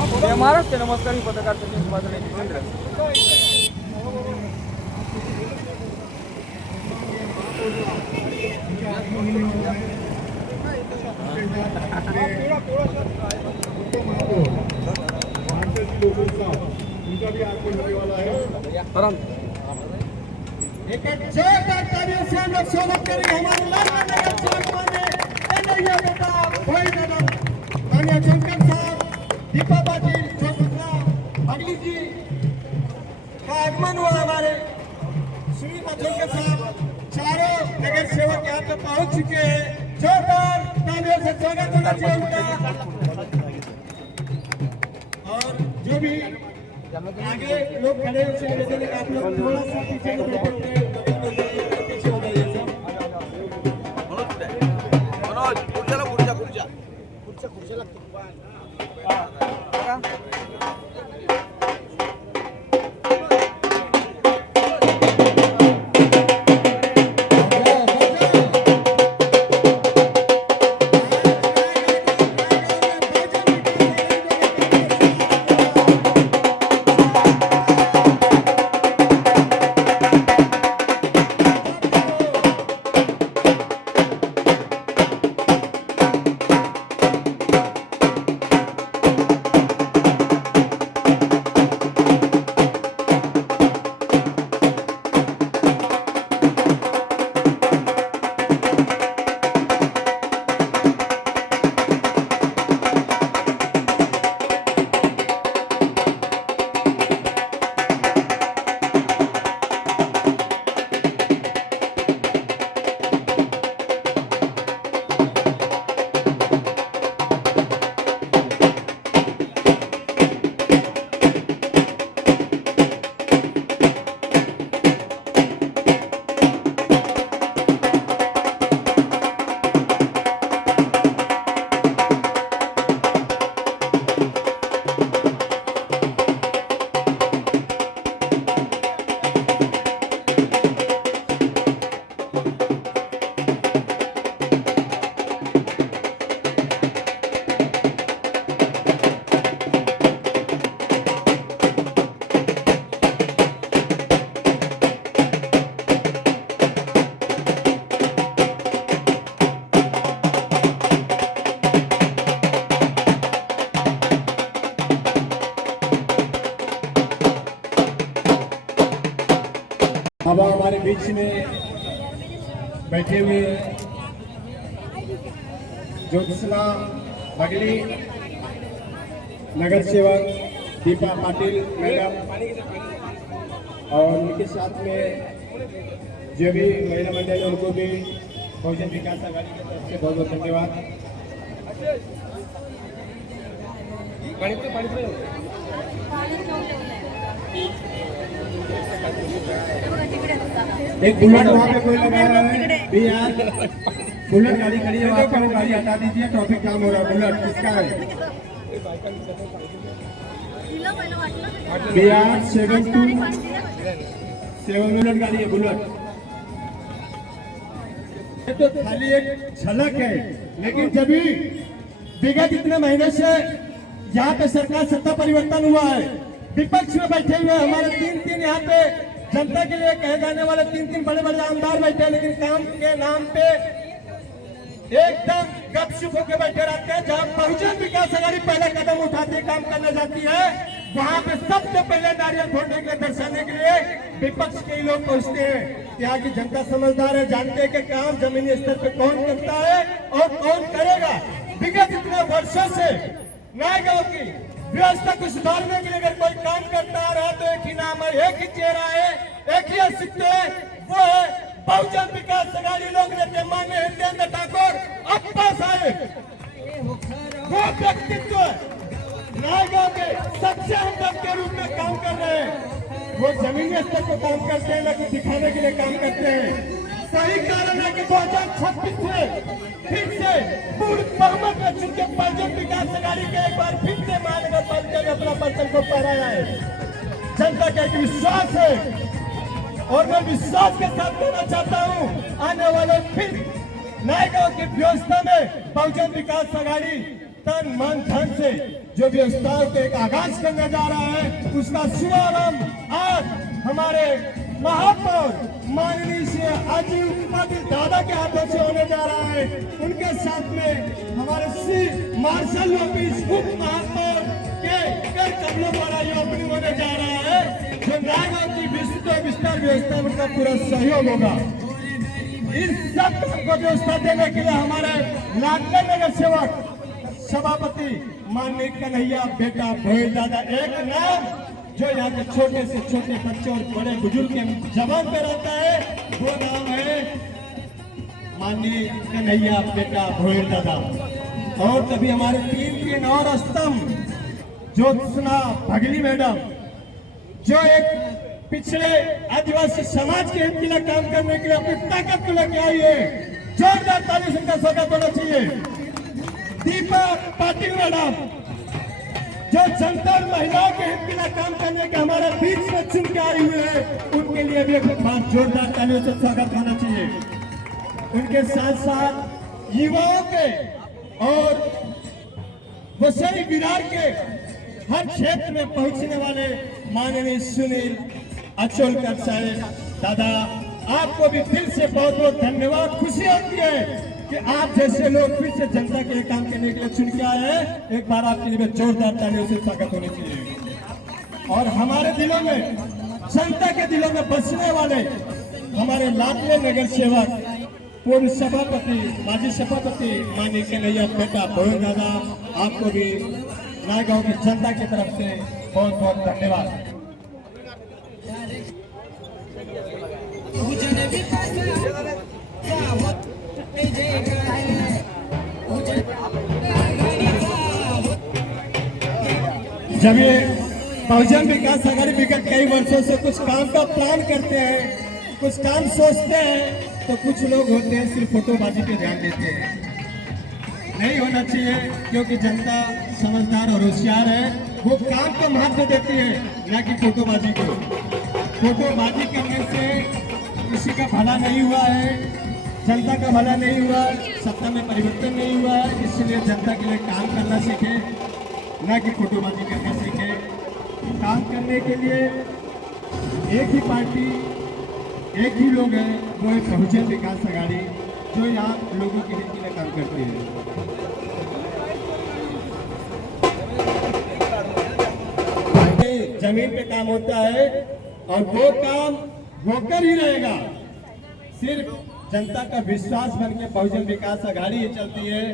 महाराष्ट्र नमस्कार मी पत्रकार सचिन सुभाष केंद्र एक जोरदार तालियों से हम लोग स्वागत करेंगे हमारे लालगंज नगर सेवक मान्य एनआईए नेता भाई दादा मान्य शंकर साहब, दीपा पाटिल, चौधरी अगली जी का आगमन हुआ। हमारे श्री शंकर साहब चारों नगर सेवक यहाँ पे पहुंच चुके हैं। जोरदार तालियों से स्वागत होना चाहिए उनका। और जो भी आगे लोग खड़े हैं उसे निवेदन है कि आप लोग थोड़ा सा पीछे हो जाइए, पीछे हो जाइए सर। अब हमारे बीच में बैठे हुए ज्योतिषला बगली नगर सेवक दीपा पाटिल मैडम और उनके साथ में जो भी महिला मंडल है उनको भी बहुजन विकास आघाड़ी की तरफ से बहुत बहुत धन्यवाद। एक बुलेट वहाँ पे कोई लगा रहा है भी यार, बुलेट गाड़ी खड़ी है वहाँ पर, गाड़ी हटा दीजिए, ट्रैफिक जाम हो रहा है। बुलेट किसका है? बिहार 7 बुलेट गाड़ी है, बुलेट। ये तो खाली एक झलक है, लेकिन जब भी विगत इतने महीने से यहाँ पे सरकार सत्ता परिवर्तन हुआ है, विपक्ष में बैठे हुए हमारे तीन यहाँ पे जनता के लिए कहे जाने वाले तीन बड़े बड़े आमदार बैठे हैं, लेकिन काम के नाम पे एकदम गपशुप होकर बैठे रहते हैं। जहाँ बहुजन विकास आघाड़ी पहले कदम उठाते काम करने जाती है, वहाँ पे सबसे पहले नारियल फोड़ने के लिए, दर्शाने के लिए विपक्ष के लोग पहुंचते हैं। यहाँ की जनता समझदार है, जानते हैं कि काम जमीनी स्तर पे कौन करता है और कौन करेगा। विगत इतने वर्षों से नए गाँव की व्यवस्था को सुधारने के लिए अगर कोई काम करता आ रहा तो एक ही नाम है, एक ही चेहरा है, एक ही अस्तित्व है, वो है बहुजन विकास आघाड़ी लोक नेता माननीय हितेंद्र ठाकुर अप्पा साहेब। वो व्यक्तित्व नायगांव के सबसे हमदर्द के रूप में काम कर रहे हैं। वो जमीनी स्तर पर काम करते हैं, न कि दिखाने के लिए काम करते हैं। सही कारण है कि 2026 से फिर से पूर्ण बहुमत में चुन के बहुजन विकास आघाड़ी के एक बार फिर से महानगर पालिका ने अपना परचम को फहराया है। जनता का एक विश्वास है और मैं विश्वास के साथ कहना चाहता हूँ, आने वाले फिर नए गांव की व्यवस्था में बहुजन विकास आघाड़ी तन मन धन से जो व्यवस्थाओं के एक आगाज करने जा रहा है, उसका शुभारंभ आज हमारे महापौर माननीय श्री अजीत पाटिल दादा के हाथों से होने जा रहा है। उनके साथ में हमारे श्री मार्शल ऑफिस उप महापौर के कई कदमों द्वारा ये ओपनिंग होने जा रहा है, जो नायगांव की विस्तृत विस्तार व्यवस्था में का पूरा सहयोग होगा। इस सब को व्यवस्था देने के लिए हमारे लाडले नगर सेवक सभापति माननीय कन्हैया बेटा भोइल दादा, एक नाम जो यहाँ के छोटे से छोटे बच्चे और बड़े बुजुर्ग के जबान पे रहता है, वो नाम है माननीय कन्हैया बेटा भोइल दादा। और तभी हमारे तीन और स्तंभ ज्योत्सना भगली मैडम, जो एक पिछड़े आदिवासी समाज के हित के लिए काम करने के लिए अपनी ताकत को लेके आई है, जोरदार ताली से उनका स्वागत होना चाहिए। दीपा पाटिल मैडम, जो जनता और महिलाओं के हित के लिए काम करने के हमारे बीच में चुन के आई हुई है, उनके लिए भी एक बार जोरदार तालियों से स्वागत होना चाहिए। उनके साथ साथ युवाओं के और वसई विरार के हर क्षेत्र में पहुंचने वाले माननीय सुनील अचोलकर साहब दादा, आपको भी दिल से बहुत बहुत धन्यवाद। खुशी होती है कि आप जैसे लोग फिर से जनता के लिए काम करने के लिए चुन के आए हैं। एक बार आपके लिए जोरदार तालियों से स्वागत होनी चाहिए। और हमारे दिलों में, जनता के दिलों में बसने वाले हमारे लाडले नगर सेवक पूर्व सभापति, माजी सभापति माननीय कन्हैया बेटा भोइल दादा, आपको भी नायगांव की जनता की तरफ से बहुत बहुत धन्यवाद। जब ये बहुजन विकास आघाड़ी विगत कई वर्षों से कुछ काम का प्लान करते हैं, कुछ काम सोचते हैं, तो कुछ लोग होते हैं सिर्फ फोटोबाजी पे ध्यान देते हैं। नहीं होना चाहिए, क्योंकि जनता समझदार और होशियार है, वो काम को महत्व देती है, न कि फोटोबाजी को। फोटोबाजी करने से किसी का भला नहीं हुआ है, जनता का भला नहीं हुआ, सत्ता में परिवर्तन नहीं हुआ है। इसलिए जनता के लिए काम करना सीखे, न कि फोटोबाजी करना सीखे। काम करने के लिए एक ही पार्टी, एक ही लोग हैं, वो है बहुजन विकास आघाड़ी, जो यहाँ लोगों के हित के लिए काम करती है। जमीन पे काम होता है और वो काम होकर ही रहेगा। सिर्फ जनता का विश्वास बन के बहुजन विकास आघाड़ी ही चलती है।